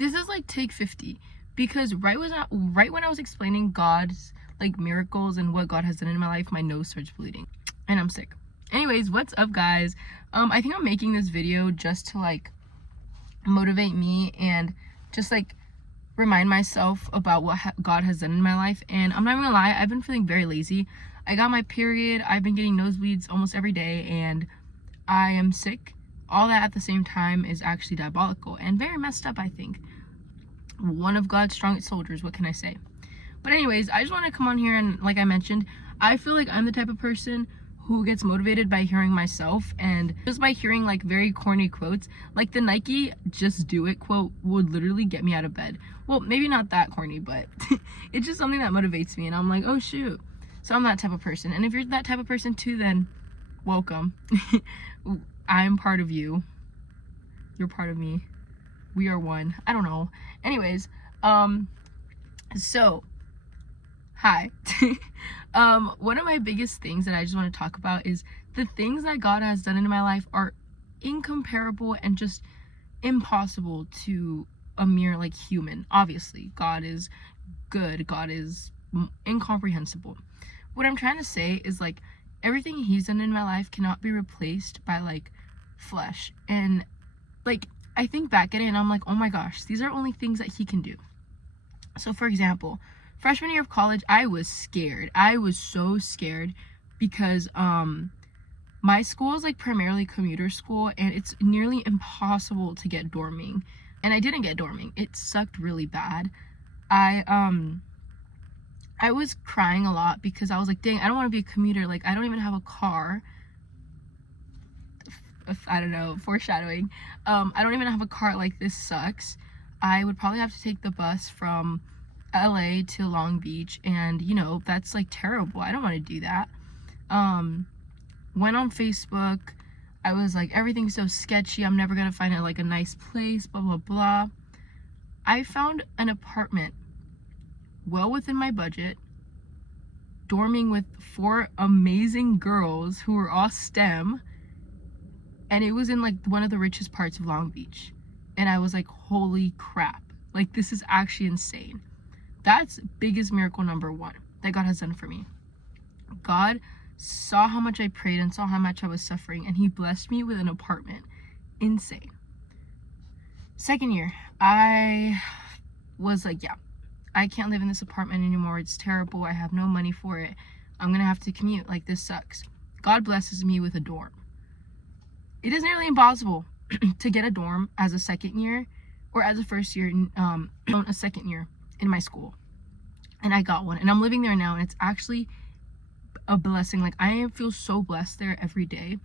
this is like take 50, because right when I was explaining God's like miracles and what God has done in my life, my nose starts bleeding and I'm sick. Anyways, what's up guys? I think I'm making this video just to like motivate me and just like remind myself about what God has done in my life. And I'm not even gonna lie, I've been feeling very lazy. I got my period, I've been getting nosebleeds almost every day, and I am sick. All that at the same time is actually diabolical and very messed up, I think. One of God's strongest soldiers, what can I say? But anyways, I just want to come on here and, like I mentioned, I feel like I'm the type of person who gets motivated by hearing myself, and just by hearing like very corny quotes. Like the Nike "just do it" quote would literally get me out of bed. Well, maybe not that corny, but it's just something that motivates me, and I'm like, oh shoot. So I'm that type of person, and if you're that type of person too, then welcome. I'm part of you. You're part of me. We are one. I don't know. Anyways, so hi. One of my biggest things that I just want to talk about is the things that God has done in my life are incomparable and just impossible to a mere like human. Obviously, God is good. God is incomprehensible. What I'm trying to say is like everything he's done in my life cannot be replaced by like flesh. And like I think back at it and I'm like, oh my gosh, these are only things that he can do. So for example, freshman year of college, I was scared. I was so scared because my school is like primarily commuter school, and it's nearly impossible to get dorming. And I didn't get dorming. It sucked really bad. I was crying a lot because I was like, dang, I don't want to be a commuter. Like, I don't even have a car. I don't know, foreshadowing. I don't even have a car. Like, this sucks. I would probably have to take the bus from LA to Long Beach, and you know, that's like terrible. I don't want to do that. Went on Facebook. I was like, everything's so sketchy. I'm never gonna find like a nice place, blah blah blah. I found an apartment well within my budget, dorming with 4 amazing girls who were all STEM, and it was in like one of the richest parts of Long Beach. And I was like, holy crap, like this is actually insane. That's biggest miracle number 1 that God has done for me. God saw how much I prayed and saw how much I was suffering, and he blessed me with an apartment. Insane. Second year, I was like, yeah, I can't live in this apartment anymore. It's terrible. I have no money for it. I'm gonna have to commute. Like, this sucks. God blesses me with a dorm. It is nearly impossible to get a dorm as a second year or as a first year, a second year in my school. And I got one, and I'm living there now, and it's actually a blessing. Like, I feel so blessed there every day.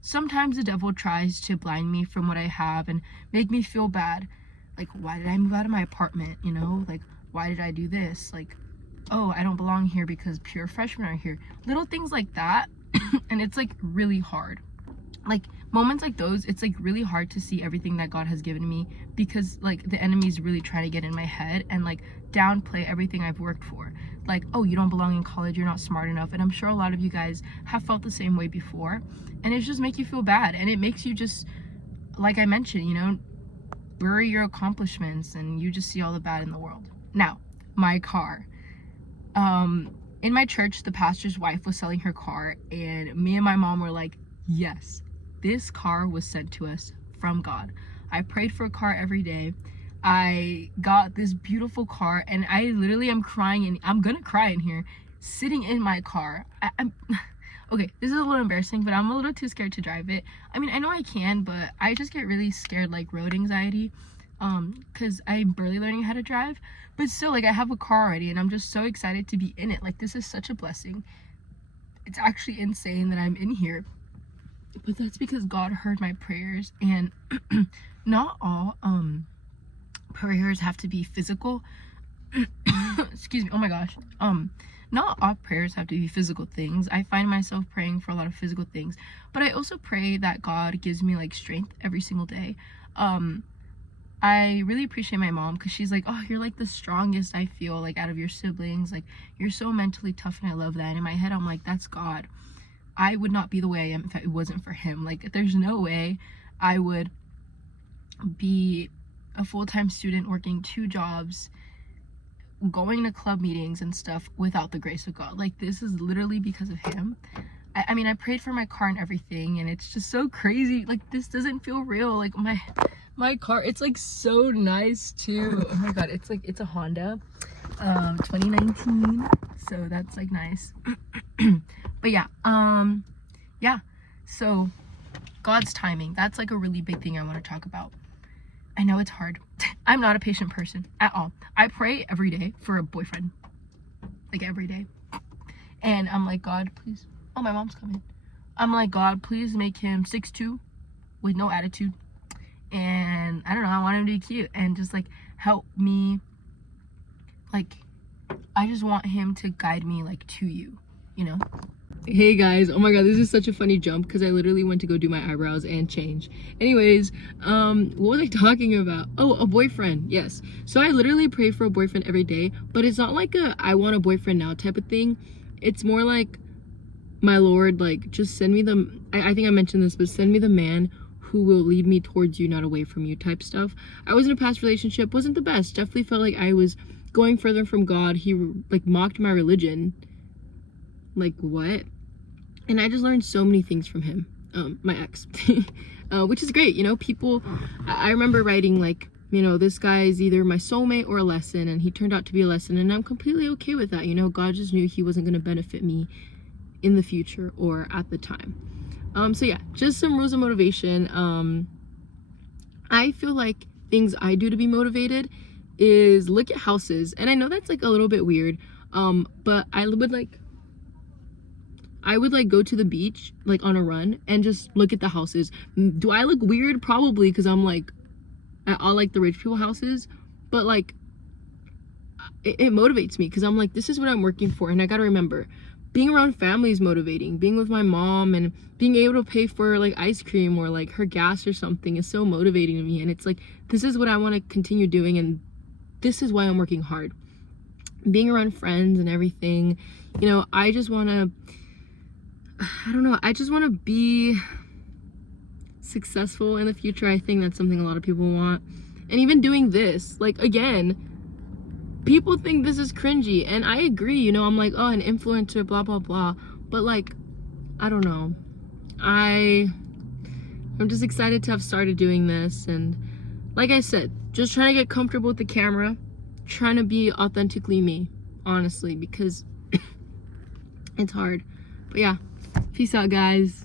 Sometimes the devil tries to blind me from what I have and make me feel bad. Like, why did I move out of my apartment? You know, like, why did I do this? Like, oh, I don't belong here because pure freshmen are here. Little things like that. And it's like really hard. Like, moments like those, it's like really hard to see everything that God has given me, because like the enemy's really trying to get in my head and like downplay everything I've worked for. Like, oh, you don't belong in college, you're not smart enough. And I'm sure a lot of you guys have felt the same way before, and it just makes you feel bad, and it makes you just, like I mentioned, you know, bury your accomplishments, and you just see all the bad in the world. Now, my car. In my church, the pastor's wife was selling her car, and me and my mom were like, yes, this car was sent to us from God. I prayed for a car every day. I got this beautiful car, and I literally am crying, and I'm gonna cry in here, sitting in my car. I'm okay, this is a little embarrassing, but I'm a little too scared to drive it. I mean, I know I can, but I just get really scared, like road anxiety, because I'm barely learning how to drive. But still, like, I have a car already, and I'm just so excited to be in it. Like, this is such a blessing. It's actually insane that I'm in here. But that's because God heard my prayers, and not all prayers have to be physical. Excuse me. Oh my gosh. Not all prayers have to be physical things. I find myself praying for a lot of physical things, but I also pray that God gives me like strength every single day. I really appreciate my mom, because she's like, oh, you're like the strongest I feel like out of your siblings. Like, you're so mentally tough, and I love that. And in my head, I'm like, that's God. I would not be the way I am if it wasn't for him. Like, there's no way I would be a full-time student working 2 jobs, going to club meetings and stuff without the grace of God. Like, this is literally because of him. I mean, I prayed for my car and everything, and it's just so crazy. Like, this doesn't feel real. Like, my car, it's like so nice too. Oh my god, it's a Honda 2019, so that's like nice. But yeah, yeah, so God's timing, that's like a really big thing I want to talk about. I know it's hard. I'm not a patient person at all. I pray every day for a boyfriend, like every day, and I'm like, God, please. Oh, my mom's coming. I'm like, God, please make him 6'2" with no attitude, and I don't know, I want him to be cute and just like help me. Like, I just want him to guide me like to you, you know? Hey guys, oh my god, this is such a funny jump because I literally went to go do my eyebrows and change. Anyways, what was I talking about? Oh, a boyfriend. Yes. So I literally pray for a boyfriend every day, but it's not like a I want a boyfriend now type of thing. It's more like, my Lord, like, just send me the, I think I mentioned this, but send me the man who will lead me towards you, not away from you type stuff. I was in a past relationship, wasn't the best. Definitely felt like I was going further from God. He like mocked my religion. Like, what? And I just learned so many things from him, my ex, which is great. You know, people, I remember writing like, you know, this guy is either my soulmate or a lesson, and he turned out to be a lesson, and I'm completely okay with that. You know, God just knew he wasn't going to benefit me in the future or at the time. So yeah, just some rules of motivation. I feel like things I do to be motivated is look at houses, and I know that's like a little bit weird, but I would like go to the beach like on a run and just look at the houses. Do I look weird? Probably, because I'm like at all like the rich people houses, but like it motivates me because I'm like, this is what I'm working for. And I gotta remember, being around family is motivating. Being with my mom and being able to pay for like ice cream or like her gas or something is so motivating to me. And it's like, this is what I want to continue doing, and this is why I'm working hard. Being around friends and everything, you know, I just want to, I don't know, I just want to be successful in the future. I think that's something a lot of people want. And even doing this, like, again, people think this is cringy, and I agree, you know, I'm like, oh, an influencer, blah blah blah, but like, I don't know, I'm just excited to have started doing this, and like I said, just trying to get comfortable with the camera, trying to be authentically me, honestly, because it's hard. But yeah, peace out guys.